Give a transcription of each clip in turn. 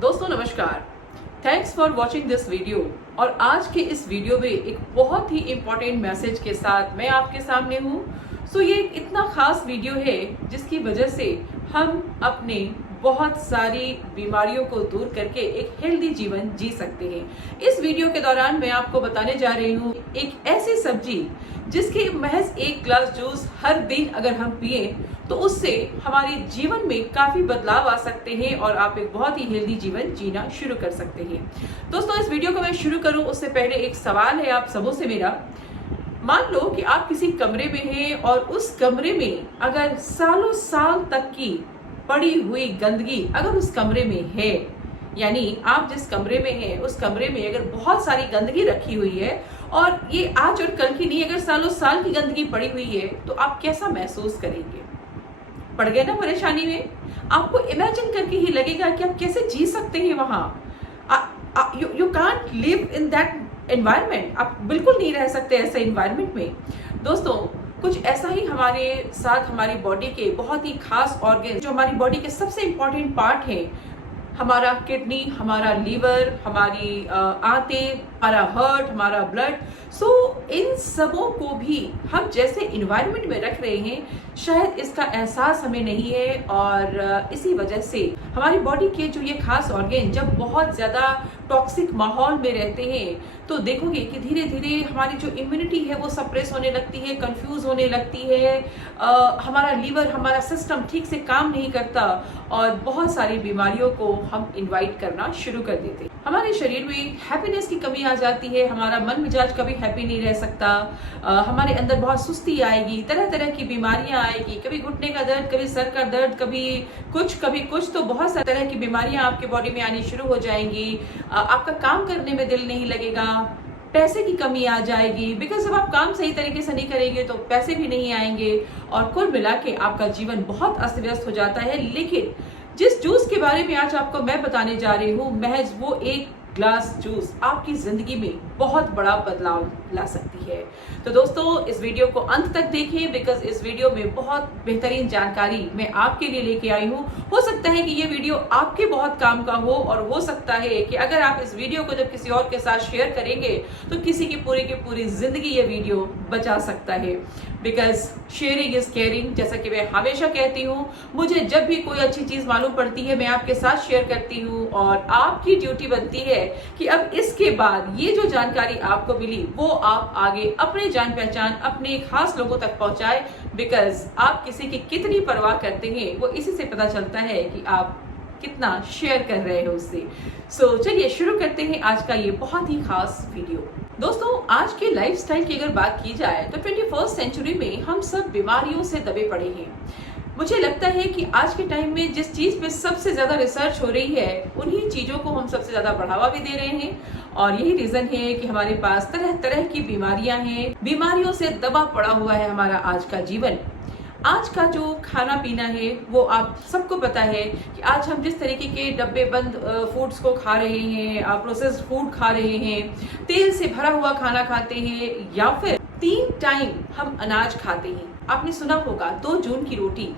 दोस्तों नमस्कार, thanks for watching this video. और आज के इस वीडियो में एक बहुत ही इम्पोर्टेंट मैसेज के साथ मैं आपके सामने हूँ। ये एक इतना खास वीडियो है जिसकी वजह से हम अपने बहुत सारी बीमारियों को दूर करके एक हेल्दी जीवन जी सकते हैं। इस वीडियो के दौरान मैं आपको बताने जा रही हूँ एक ऐसी सब्जी जिसके महज एक ग्लास जूस हर दिन अगर हम पिए तो उससे हमारे जीवन में काफी बदलाव आ सकते हैं और आप एक बहुत ही हेल्दी जीवन जीना शुरू कर सकते हैं। दोस्तों, इस वीडियो को मैं शुरू करूं उससे पहले एक सवाल है आप सबों से मेरा। मान लो कि आप किसी कमरे में हैं और उस कमरे में अगर सालों साल तक की पड़ी हुई गंदगी अगर उस कमरे में है, यानी आप जिस कमरे में हैं उस कमरे में अगर बहुत सारी गंदगी रखी हुई है और ये आज और कल की नहीं, अगर सालों साल की गंदगी पड़ी हुई है तो आप कैसा महसूस करेंगे? पड़ गए ना परेशानी में? आपको इमेजिन करके ही लगेगा कि आप कैसे जी सकते हैं वहां। You can't live in that environment. आप बिल्कुल नहीं रह सकते ऐसे एनवायरमेंट में। दोस्तों, कुछ ऐसा ही हमारे साथ हमारी बॉडी के बहुत ही खास ऑर्गन जो हमारी बॉडी के सबसे इंपॉर्टेंट पार्ट है, हमारा किडनी, हमारा लीवर, हमारी आंतें, हमारा हार्ट, हमारा ब्लड, इन सबों को भी हम जैसे इन्वायरमेंट में रख रहे हैं, शायद इसका एहसास हमें नहीं है। और इसी वजह से हमारी बॉडी के जो ये खास ऑर्गन जब बहुत ज्यादा टॉक्सिक माहौल में रहते हैं तो देखोगे कि धीरे धीरे हमारी जो इम्यूनिटी है वो सप्रेस होने लगती है, कंफ्यूज होने लगती है। हमारा लीवर, हमारा सिस्टम ठीक से काम नहीं करता और बहुत सारी बीमारियों को हम इनवाइट करना शुरू कर देते हैं। हमारे शरीर में हैप्पीनेस की कमी आ जाती है, हमारा मन मिजाज कभी हैप्पी नहीं रह सकता। हमारे अंदर बहुत सुस्ती आएगी, तरह तरह की बीमारियां आएगी, कभी घुटने का दर्द, कभी सर का दर्द, कभी कुछ, तो बहुत सारी तरह की बीमारियां आपके बॉडी में आनी शुरू हो जाएंगी। आपका काम करने में दिल नहीं लगेगा, पैसे की कमी आ जाएगी, बिकॉज जब आप काम सही तरीके से नहीं करेंगे तो पैसे भी नहीं आएंगे और कुल मिला के आपका जीवन बहुत अस्त व्यस्त हो जाता है। लेकिन जिस जूस के बारे में आज आपको मैं बताने जा रही हूँ, महज वो एक ग्लास जूस आपकी जिंदगी में बहुत बड़ा बदलाव ला सकती है। तो दोस्तों, इस वीडियो को अंत तक देखें, बिकॉज इस वीडियो में बहुत बेहतरीन जानकारी मैं आपके लिए लेके आई हूँ। हो सकता है कि ये वीडियो आपके बहुत काम का हो और हो सकता है कि अगर आप इस वीडियो को जब किसी और के साथ शेयर करेंगे तो किसी की पूरी जिंदगी ये वीडियो बचा सकता है। बिकॉज शेयरिंग इज केयरिंग, जैसा कि मैं हमेशा कहती हूँ। मुझे जब भी कोई अच्छी चीज मालूम पड़ती है मैं आपके साथ शेयर करती हूँ और आपकी ड्यूटी बनती है कि अब इसके बाद ये जो जानकारी आपको मिली वो आप आगे अपने जान पहचान अपने खास लोगों तक पहुंचाए। बिकॉज आप किसी की कितनी परवाह करते हैं वो इसी से पता चलता है कि आप कितना शेयर कर रहे हो उससे। चलिए शुरू करते हैं आज का ये बहुत ही खास वीडियो। दोस्तों, आज के लाइफस्टाइल की अगर बात की जाए तो 21st सेंचुरी में हम सब बीमारियों से दबे पड़े हैं। मुझे लगता है कि आज के टाइम में जिस चीज पे सबसे ज्यादा रिसर्च हो रही है उन्हीं चीजों को हम सबसे ज्यादा बढ़ावा भी दे रहे हैं और यही रीजन है कि हमारे पास तरह तरह की बीमारियां हैं। बीमारियों से दबा पड़ा हुआ है हमारा आज का जीवन। आज का जो खाना पीना है वो आप सबको पता है कि आज हम जिस तरीके के डब्बे बंद फूड्स को खा रहे हैं, प्रोसेस्ड फूड खा रहे हैं, तेल से भरा हुआ खाना खाते हैं या फिर 3 टाइम हम अनाज खाते हैं। आपने सुना होगा 2 जून की रोटी।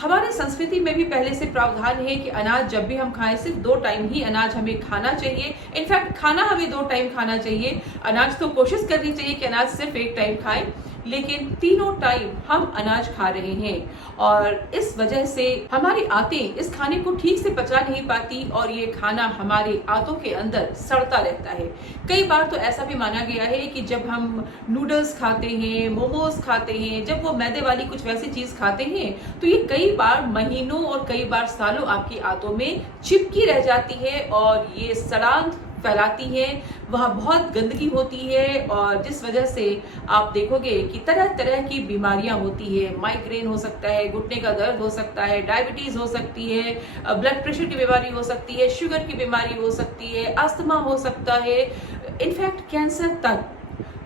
हमारे संस्कृति में भी पहले से प्रावधान है कि अनाज जब भी हम खाएं सिर्फ 2 टाइम ही अनाज हमें खाना चाहिए। इनफैक्ट खाना हमें 2 टाइम खाना चाहिए। अनाज तो कोशिश करनी चाहिए कि अनाज सिर्फ 1 टाइम खाएं, लेकिन तीनों टाइम हम अनाज खा रहे हैं और इस वजह से हमारी आंतें इस खाने को ठीक से पचा नहीं पाती और ये खाना हमारे आंतों के अंदर सड़ता रहता है। कई बार तो ऐसा भी माना गया है कि जब हम नूडल्स खाते हैं, मोमोज खाते हैं, जब वो मैदे वाली कुछ वैसी चीज खाते हैं तो ये कई बार महीनों और कई बार सालों आपकी आंतों में चिपकी रह जाती है और ये सड़ांध फैलाती है, वहाँ बहुत गंदगी होती है और जिस वजह से आप देखोगे कि तरह तरह की बीमारियां होती है। माइग्रेन हो सकता है, घुटने का दर्द हो सकता है, डायबिटीज हो सकती है, ब्लड प्रेशर की बीमारी हो सकती है, शुगर की बीमारी हो सकती है, अस्थमा हो सकता है, इनफैक्ट कैंसर तक।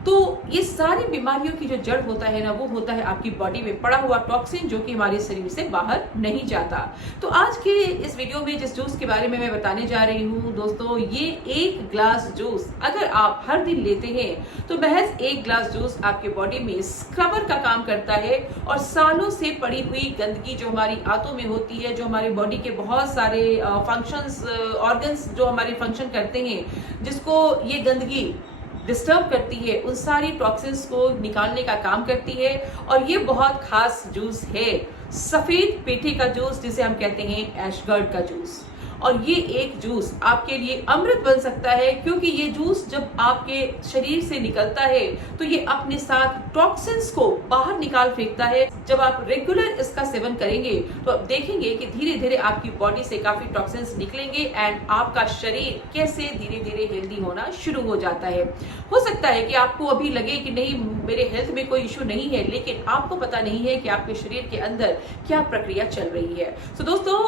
तो ये सारी बीमारियों की जो जड़ होता है ना, वो होता है आपकी बॉडी में पड़ा हुआ टॉक्सिन, जो कि हमारे शरीर से बाहर नहीं जाता। तो आज के इस वीडियो में जिस जूस के बारे में मैं बताने जा रही हूँ दोस्तों, ये 1 ग्लास जूस अगर आप हर दिन लेते हैं तो महज 1 ग्लास जूस आपके बॉडी में स्क्रबर का काम करता है और सालों से पड़ी हुई गंदगी जो हमारी आंतों में होती है, जो हमारे बॉडी के बहुत सारे फंक्शंस, ऑर्गन्स जो हमारे फंक्शन करते हैं, जिसको ये गंदगी डिस्टर्ब करती है, उन सारी टॉक्सिन्स को निकालने का काम करती है। और ये बहुत खास जूस है सफेद पेठे का जूस, जिसे हम कहते हैं एशगर्ड का जूस। और ये एक जूस आपके लिए अमृत बन सकता है, क्योंकि ये जूस जब आपके शरीर से निकलता है तो ये अपने साथ टॉक्सिन्स को बाहर निकाल फेंकता है। जब आप रेगुलर इसका सेवन करेंगे तो आप देखेंगे कि धीरे धीरे आपकी बॉडी से काफी टॉक्सिन्स निकलेंगे एंड आपका शरीर कैसे धीरे धीरे हेल्दी होना शुरू हो जाता है। हो सकता है कि आपको अभी लगे कि नहीं, मेरे हेल्थ में कोई इश्यू नहीं है, लेकिन आपको पता नहीं है कि आपके शरीर के अंदर क्या प्रक्रिया चल रही है। तो दोस्तों,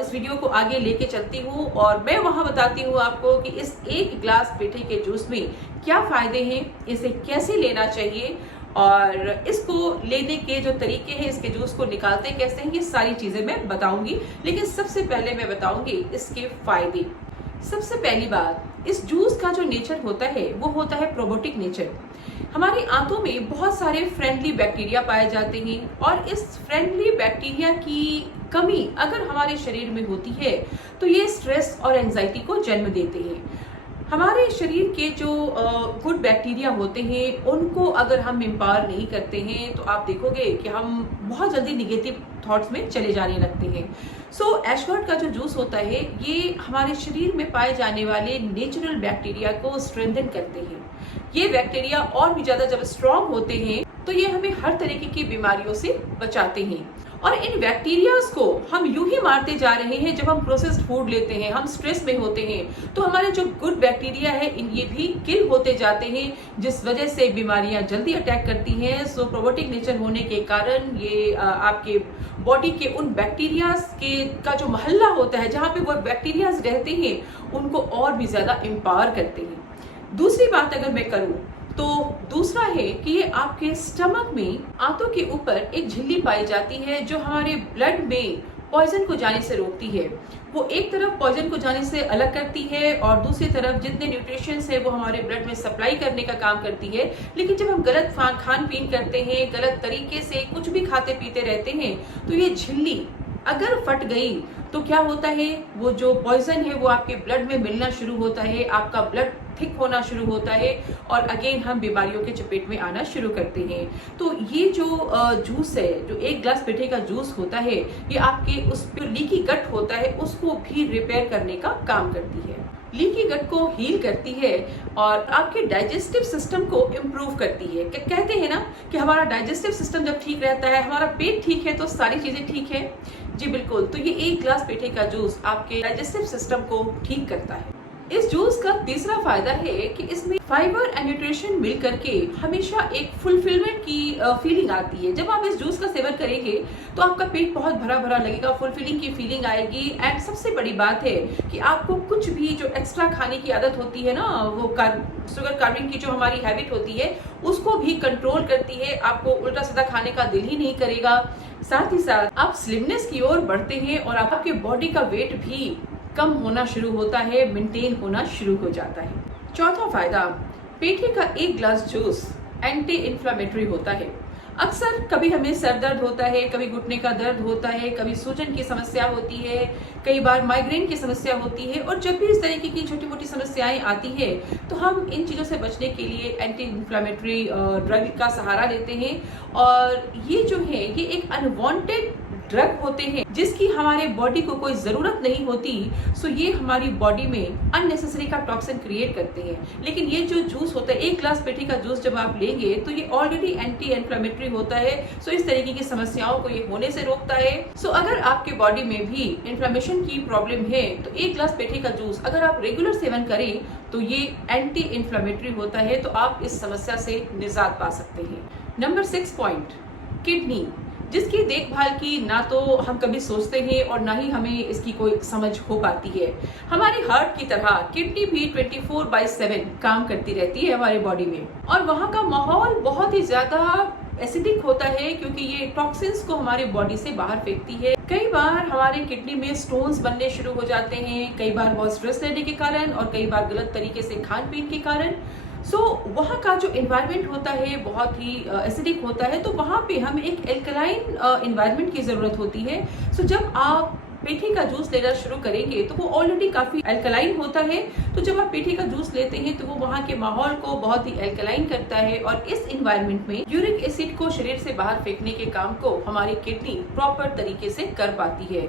इस वीडियो को आगे लेके चलती हूँ और मैं वहां बताती हूँ आपको कि इस 1 ग्लास पेठे के जूस में क्या फायदे हैं, इसे कैसे लेना चाहिए और इसको लेने के जो तरीके हैं, इसके जूस को निकालते कैसे हैं, ये सारी चीजें मैं बताऊंगी। लेकिन सबसे पहले मैं बताऊंगी इसके फायदे। सबसे पहली बात, इस जूस का जो नेचर होता है वो होता है प्रोबायोटिक नेचर। हमारी आंतों में बहुत सारे फ्रेंडली बैक्टीरिया पाए जाते हैं और इस फ्रेंडली बैक्टीरिया की कमी अगर हमारे शरीर में होती है तो ये स्ट्रेस और एंजाइटी को जन्म देते हैं। हमारे शरीर के जो गुड बैक्टीरिया होते हैं उनको अगर हम एम्पावर नहीं करते हैं तो आप देखोगे कि हम बहुत जल्दी निगेटिव थॉट्स में चले जाने लगते हैं। सो एशगर्ड का जो जूस होता है ये हमारे शरीर में पाए जाने वाले नेचुरल बैक्टीरिया को स्ट्रेंथन करते हैं। ये बैक्टीरिया और भी ज्यादा जब स्ट्रांग होते हैं तो ये हमें हर तरीके की बीमारियों से बचाते हैं। और इन बैक्टीरियाज को हम यूं ही मारते जा रहे हैं जब हम प्रोसेस्ड फूड लेते हैं, हम स्ट्रेस में होते हैं तो हमारे जो गुड बैक्टीरिया है ये भी किल होते जाते हैं, जिस वजह से बीमारियां जल्दी अटैक करती हैं। सो प्रोबायोटिक नेचर होने के कारण ये आपके बॉडी के उन बैक्टीरियाज के का जो महल्ला होता है जहाँ पे वो बैक्टीरियाज रहते हैं, उनको और भी ज्यादा एम्पावर करते हैं। दूसरी बात अगर मैं करूं तो दूसरा है कि ये आपके स्टमक में आंतों के ऊपर एक झिल्ली पाई जाती है जो हमारे ब्लड में पॉइजन को जाने से रोकती है। वो एक तरफ पॉइजन को जाने से अलग करती है और दूसरी तरफ जितने न्यूट्रिशंस है वो हमारे ब्लड में सप्लाई करने का काम करती है। लेकिन जब हम गलत खान पीन करते हैं, गलत तरीके से कुछ भी खाते पीते रहते हैं तो ये झिल्ली अगर फट गई तो क्या होता है, वो जो पॉइजन है वो आपके ब्लड में मिलना शुरू होता है, आपका ब्लड थिक होना शुरू होता है और अगेन हम बीमारियों के चपेट में आना शुरू करते हैं। तो ये जो जूस है, जो 1 ग्लास पेठे का जूस होता है, ये आपके उस लीकी गट होता है उसको भी रिपेयर करने का काम करती है, लीकी गट को हील करती है और आपके डाइजेस्टिव सिस्टम को इम्प्रूव करती है। कहते हैं ना कि हमारा डाइजेस्टिव सिस्टम जब ठीक रहता है, हमारा पेट ठीक है तो सारी चीजें ठीक है। जी बिल्कुल, तो ये 1 ग्लास पेठे का जूस आपके डाइजेस्टिव सिस्टम को ठीक करता है। इस जूस का तीसरा फायदा है कि इसमें फाइबर एंड न्यूट्रिशन मिल करके हमेशा एक फुलफिलमेंट की फीलिंग आती है। जब आप इस जूस का सेवन करेंगे तो आपका पेट बहुत भरा भरा लगेगा, फुलफिलिंग की फीलिंग आएगी। एंड सबसे बड़ी बात है कि आपको कुछ भी जो एक्स्ट्रा खाने की आदत होती है ना, वो शुगर कार्विंग की जो हमारी हैबिट होती है उसको भी कंट्रोल करती है। आपको उल्टा सीधा खाने का दिल ही नहीं करेगा। साथ ही साथ आप स्लिमनेस की ओर बढ़ते हैं और आपके बॉडी का वेट भी कम होना शुरू होता है, मेंटेन होना शुरू हो जाता है। चौथा फायदा, पेठे का 1 ग्लास जूस एंटी इन्फ्लामेटरी होता है। अक्सर कभी हमें सर दर्द होता है, कभी घुटने का दर्द होता है, कभी सूजन की समस्या होती है, कई बार माइग्रेन की समस्या होती है। और जब भी इस तरीके की छोटी मोटी समस्याएं आती है तो हम इन चीज़ों से बचने के लिए एंटी इन्फ्लामेटरी ड्रग का सहारा लेते हैं। और ये जो है ये एक अनवांटेड ड्रग होते हैं जिसकी हमारे बॉडी को कोई जरूरत नहीं होती। सो ये हमारी बॉडी में अननेसेसरी का टॉक्सिन क्रिएट करते हैं। लेकिन ये जो जूस होता है, 1 ग्लास पेठे का जूस जब आप लेंगे तो ये ऑलरेडी एंटी इन्फ्लेमेटरी होता है। सो इस तरीके की समस्याओं को ये होने से रोकता है। सो अगर आपके बॉडी में भी इन्फ्लेमेशन की प्रॉब्लम है तो 1 ग्लास पेठे का जूस अगर आप रेगुलर सेवन करें तो ये एंटी इन्फ्लेमेटरी होता है, तो आप इस समस्या से निजात पा सकते हैं। Number 6 point, kidney. जिसकी देखभाल की ना तो हम कभी सोचते हैं और ना ही हमें इसकी कोई समझ हो पाती है। हमारी हार्ट की तरह किडनी भी 24/7 काम करती रहती है हमारे बॉडी में, और वहाँ का माहौल बहुत ही ज्यादा एसिडिक होता है क्योंकि ये टॉक्सिन्स को हमारे बॉडी से बाहर फेंकती है। कई बार हमारे किडनी में स्टोन्स बनने शुरू हो जाते हैं, कई बार बहुत स्ट्रेस लेने के कारण और कई बार गलत तरीके से खान पीन के कारण। वहाँ का जो एनवायरनमेंट होता है बहुत ही एसिडिक होता है, तो वहाँ पे हमें एक एल्कलाइन एनवायरनमेंट की जरूरत होती है। जब आप पेठी का जूस लेना शुरू करेंगे तो वो ऑलरेडी काफी अल्कलाइन होता है। तो जब आप पेठी का जूस लेते हैं तो वो वहाँ के माहौल को बहुत ही अल्कलाइन करता है, और इस एनवायरनमेंट में यूरिक एसिड को शरीर से बाहर फेंकने के काम को हमारी किडनी प्रॉपर तरीके से कर पाती है।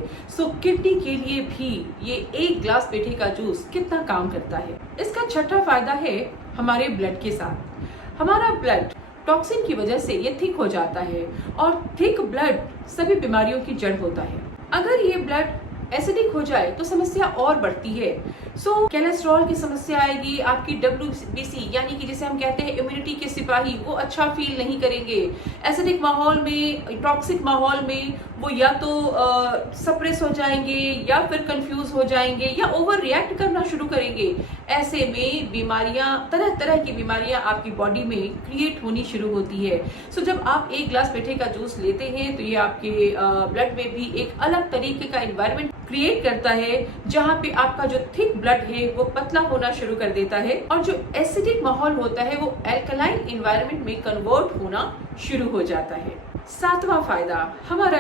किडनी के लिए भी ये एक ग्लास पेठी का जूस कितना काम करता है। इसका छठा फायदा है हमारे ब्लड के साथ। हमारा ब्लड टॉक्सिन की वजह से ये थिक हो जाता है, और थिक ब्लड सभी बीमारियों की जड़ होता है। अगर ये ब्लड एसिडिक हो जाए तो समस्या और बढ़ती है। कोलेस्ट्रॉल की समस्या आएगी, आपकी WBC यानी कि जिसे हम कहते हैं इम्यूनिटी के सिपाही, वो अच्छा फील नहीं करेंगे। एसिडिक माहौल में, टॉक्सिक माहौल में वो या तो सप्रेस हो जाएंगे, या फिर कंफ्यूज हो जाएंगे, या ओवर रिएक्ट करना शुरू करेंगे। ऐसे में बीमारियां, तरह तरह की बीमारियां आपकी बॉडी में क्रिएट होनी शुरू होती है। जब आप एक ग्लास पेठे का जूस लेते हैं तो ये आपके ब्लड में भी एक अलग तरीके का एनवायरनमेंट क्रिएट करता है, जहाँ पे आपका जो थिक ब्लड है वो पतला होना शुरू कर देता है, और जो एसिडिक माहौल होता है वो अल्कलाइन एनवायरनमेंट में कन्वर्ट होना शुरू हो जाता है। सातवां फायदा, हमारा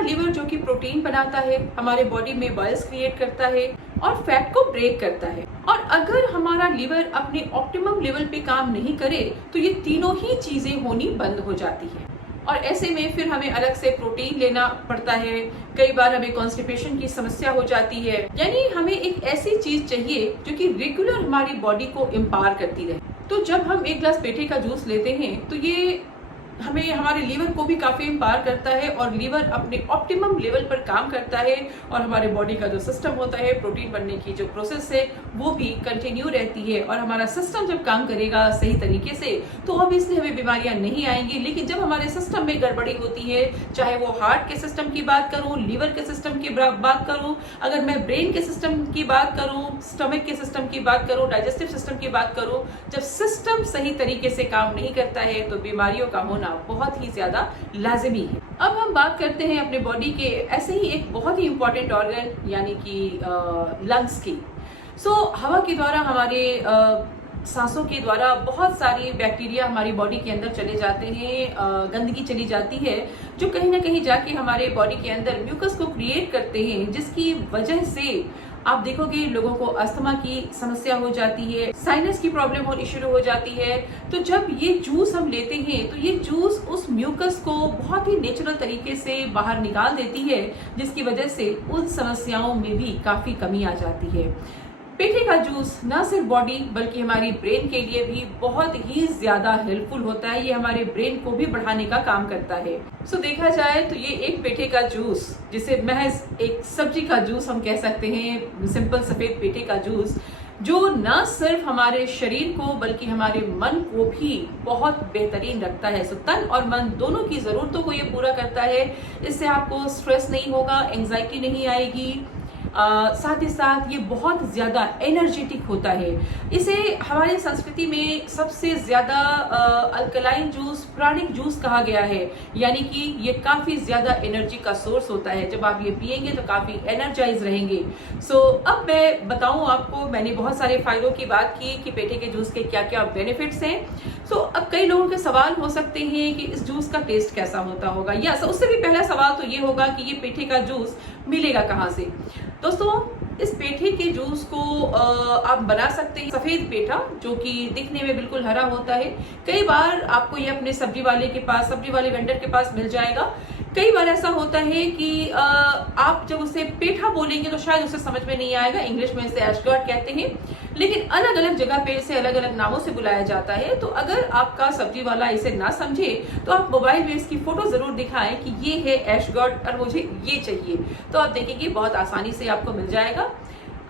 लीवर जो कि प्रोटीन बनाता है, हमारे बॉडी में बाइल्स क्रिएट करता है और फैट को ब्रेक करता है। और अगर हमारा लीवर अपने ऑप्टिमम लेवल पे काम नहीं करे तो ये तीनों ही चीजें होनी बंद हो जाती है, और ऐसे में फिर हमें अलग से प्रोटीन लेना पड़ता है। कई बार हमें कॉन्स्टिपेशन की समस्या हो जाती है। यानी हमें एक ऐसी चीज चाहिए जो कि रेगुलर हमारी बॉडी को एम्पावर करती रहे। तो जब हम एक ग्लास पेठे का जूस लेते हैं तो ये हमें, हमारे लीवर को भी काफी एम्पावर करता है, और लीवर अपने ऑप्टिमम लेवल पर काम करता है, और हमारे बॉडी का जो सिस्टम होता है, प्रोटीन बनने की जो प्रोसेस है वो भी कंटिन्यू रहती है। और हमारा सिस्टम जब काम करेगा सही तरीके से तो ऑब्वियसली हमें बीमारियां नहीं आएंगी। लेकिन जब हमारे सिस्टम में गड़बड़ी होती है, चाहे वो हार्ट के सिस्टम की बात करूं, लीवर के सिस्टम की बात करूं, अगर मैं ब्रेन के सिस्टम की बात करूं, स्टमक के सिस्टम की बात करूं, डाइजेस्टिव सिस्टम की बात करूं, जब सिस्टम सही तरीके से काम नहीं करता है तो बीमारियों का होना बहुत ही ज्यादा लाजिमी है। अब हम बात करते हैं अपने बॉडी के ऐसे ही एक बहुत ही इंपॉर्टेंट ऑर्गन यानी कि लंग्स की। हवा के द्वारा, हमारे सांसों के द्वारा बहुत सारी बैक्टीरिया हमारी बॉडी के अंदर चले जाते हैं, गंदगी चली जाती है, जो कहीं ना कहीं जाके हमारे बॉडी के अंदर म्यूकस को क्रिएट करते हैं, जिसकी वजह से आप देखोगे लोगों को अस्थमा की समस्या हो जाती है, साइनस की प्रॉब्लम होनी शुरू हो जाती है। तो जब ये जूस हम लेते हैं तो ये जूस उस म्यूकस को बहुत ही नेचुरल तरीके से बाहर निकाल देती है, जिसकी वजह से उन समस्याओं में भी काफी कमी आ जाती है। पेठे का जूस न सिर्फ बॉडी बल्कि हमारी ब्रेन के लिए भी बहुत ही ज्यादा हेल्पफुल होता है। ये हमारे ब्रेन को भी बढ़ाने का काम करता है। देखा जाए तो ये एक पेठे का जूस, जिसे महज एक सब्जी का जूस हम कह सकते हैं, सिंपल सफेद पेठे का जूस, जो न सिर्फ हमारे शरीर को बल्कि हमारे मन को भी बहुत बेहतरीन रखता है। तन और मन दोनों की जरूरतों को ये पूरा करता है। इससे आपको स्ट्रेस नहीं होगा, एंजाइटी नहीं आएगी, साथ ही साथ ये बहुत ज्यादा एनर्जेटिक होता है। इसे हमारी संस्कृति में सबसे ज्यादा अल्कलाइन जूस, प्राणिक जूस कहा गया है, यानी कि ये काफी ज्यादा एनर्जी का सोर्स होता है। जब आप ये पिएंगे तो काफी एनर्जाइज रहेंगे। अब मैं बताऊं आपको, मैंने बहुत सारे फायदों की बात की कि पेठे के जूस के क्या क्या बेनिफिट्स हैं। अब कई लोगों के सवाल हो सकते हैं कि इस जूस का टेस्ट कैसा होता होगा, या उससे भी पहला सवाल तो ये होगा कि ये पेठे का जूस मिलेगा कहाँ से। दोस्तों, इस पेठे के जूस को आप बना सकते हैं सफेद पेठा, जो कि दिखने में बिल्कुल हरा होता है। कई बार आपको ये अपने सब्जी वाले वेंडर के पास मिल जाएगा। कई बार ऐसा होता है कि आप जब उसे पेठा बोलेंगे तो शायद उसे समझ में नहीं आएगा। इंग्लिश में इसे एशगॉट कहते हैं, लेकिन अलग अलग जगह पे इसे अलग अलग नामों से बुलाया जाता है। तो अगर आपका सब्जी वाला इसे ना समझे तो आप मोबाइल में इसकी फोटो जरूर दिखाएं कि ये है एशगॉट और मुझे ये चाहिए, तो आप देखेंगे बहुत आसानी से आपको मिल जाएगा।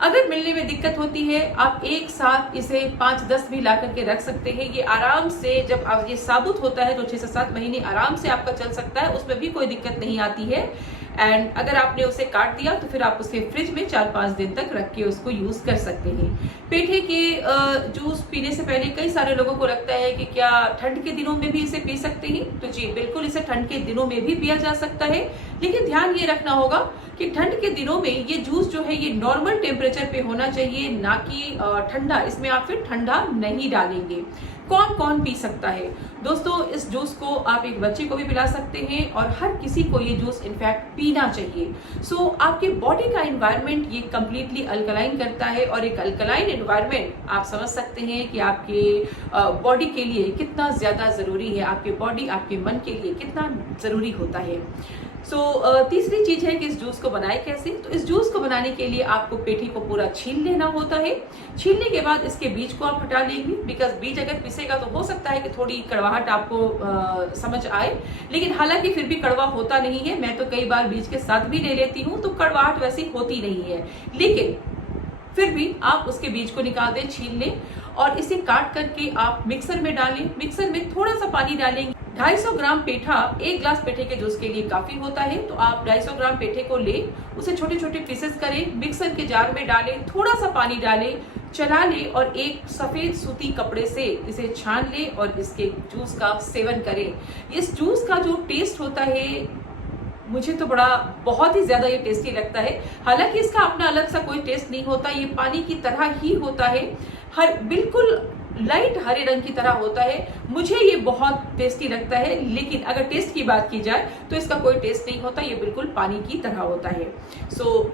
अगर मिलने में दिक्कत होती है, आप एक साथ इसे 5-10 भी ला करके रख सकते हैं। ये आराम से जब ये साबुत होता है तो 6 से 7 महीने आराम से आपका चल सकता है, उसमें भी कोई दिक्कत नहीं आती है। एंड अगर आपने उसे काट दिया तो फिर आप उसे फ्रिज में 4-5 दिन तक रख के उसको यूज कर सकते हैं। पेठे के जूस पीने से पहले कई सारे लोगों को लगता है कि क्या ठंड के दिनों में भी इसे पी सकते हैं, तो जी बिल्कुल, इसे ठंड के दिनों में भी पिया जा सकता है। लेकिन ध्यान ये रखना होगा कि ठंड के दिनों में ये जूस जो है ये नॉर्मल टेम्परेचर पे होना चाहिए, ना कि ठंडा। इसमें आप फिर ठंडा नहीं डालेंगे। कौन कौन पी सकता है? दोस्तों, इस जूस को आप एक बच्चे को भी पिला सकते हैं और हर किसी को ये जूस इनफैक्ट पीना चाहिए। सो आपके बॉडी का एनवायरनमेंट ये कंप्लीटली अल्कलाइन करता है, और एक अल्कलाइन एनवायरनमेंट आप समझ सकते हैं कि आपके बॉडी के लिए कितना ज्यादा जरूरी है, आपके बॉडी आपके मन के लिए कितना जरूरी होता है। तीसरी चीज है कि इस जूस को बनाए कैसे। तो इस जूस को बनाने के लिए आपको पेठी को पूरा छील लेना होता है। छीलने के बाद इसके बीज को आप हटा लेंगे, बिकॉज बीज अगर पिसेगा तो हो सकता है कि थोड़ी कड़वाहट आपको समझ आए, लेकिन हालांकि फिर भी कड़वा होता नहीं है। मैं तो कई बार बीज के साथ भी ले लेती हूँ, तो कड़वाहट वैसी होती नहीं है। लेकिन फिर भी आप उसके बीज को निकाल दें, छील लें, और इसे काट करके आप मिक्सर में डालें। मिक्सर में थोड़ा सा पानी डालेंगे। 250 ग्राम पेठा 1 ग्लास पेठे के जूस के लिए काफी होता है। तो आप 250 ग्राम पेठे को ले, उसे छोटे छोटे पीसेस करें, मिक्सर के जार में डालें, थोड़ा सा पानी डालें, चला ले, और एक सफेद सूती कपड़े से इसे छान ले और इसके जूस का सेवन करें। इस जूस का जो टेस्ट होता है, मुझे तो बहुत ही ज्यादा ये टेस्टी लगता है। हालांकि इसका अपना अलग सा कोई टेस्ट नहीं होता, ये पानी की तरह ही होता है, बिल्कुल लाइट हरे रंग की तरह होता है। मुझे ये बहुत टेस्टी लगता है, लेकिन अगर टेस्ट की बात की जाए तो इसका कोई टेस्ट नहीं होता, ये बिल्कुल पानी की तरह होता है।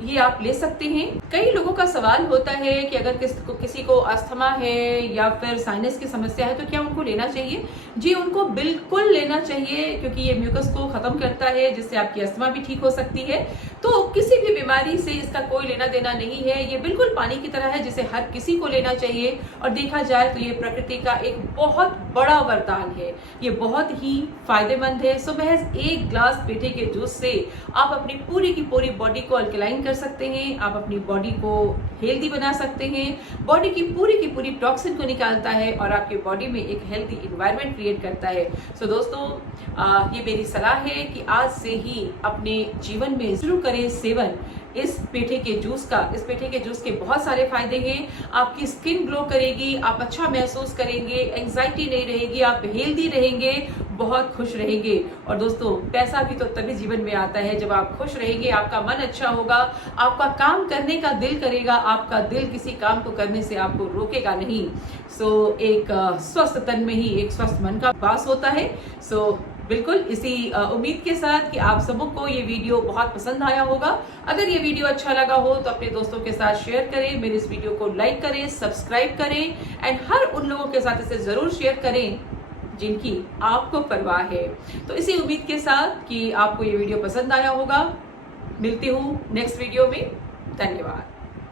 ये आप ले सकते हैं। कई लोगों का सवाल होता है कि अगर किसी को अस्थमा है या फिर साइनस की समस्या है तो क्या उनको लेना चाहिए? जी, उनको बिल्कुल लेना चाहिए, क्योंकि ये म्यूकस को खत्म करता है, जिससे आपकी अस्थमा भी ठीक हो सकती है। तो किसी भी बीमारी से इसका कोई लेना देना नहीं है। ये बिल्कुल पानी की तरह है, जिसे हर किसी को लेना चाहिए। और देखा जाए तो ये प्रकृति का एक बहुत बड़ा वरदान है, ये बहुत ही फायदेमंद है। महज 1 ग्लास पेठे के जूस से आप अपनी पूरी की पूरी बॉडी को अल्कलाइन कर सकते हैं, आप अपनी बॉडी को हेल्दी बना सकते हैं। बॉडी की पूरी टॉक्सिन को निकालता है और आपके बॉडी में एक हेल्दी इन्वायरमेंट क्रिएट करता है। दोस्तों, ये मेरी सलाह है कि आज से ही अपने जीवन में शुरू करें सेवन इस पेठे के जूस का। इस पेठे के जूस के बहुत सारे फायदे हैं। आपकी स्किन ग्लो करेगी, आप अच्छा महसूस करेंगे, एंजाइटी नहीं रहेगी, आप हेल्दी रहेंगे, बहुत खुश रहेंगे। और दोस्तों, पैसा भी तो तभी जीवन में आता है जब आप खुश रहेंगे, आपका मन अच्छा होगा, आपका काम करने का दिल करेगा, आपका दिल किसी काम को करने से आपको रोकेगा नहीं। एक स्वस्थ तन में ही एक स्वस्थ मन का वास होता है। बिल्कुल इसी उम्मीद के साथ कि आप सबों को ये वीडियो बहुत पसंद आया होगा। अगर ये वीडियो अच्छा लगा हो तो अपने दोस्तों के साथ शेयर करें, मेरे इस वीडियो को लाइक करें, सब्सक्राइब करें, एंड हर उन लोगों के साथ इसे जरूर शेयर करें जिनकी आपको परवाह है। तो इसी उम्मीद के साथ कि आपको ये वीडियो पसंद आया होगा, मिलती हूँ नेक्स्ट वीडियो में। धन्यवाद।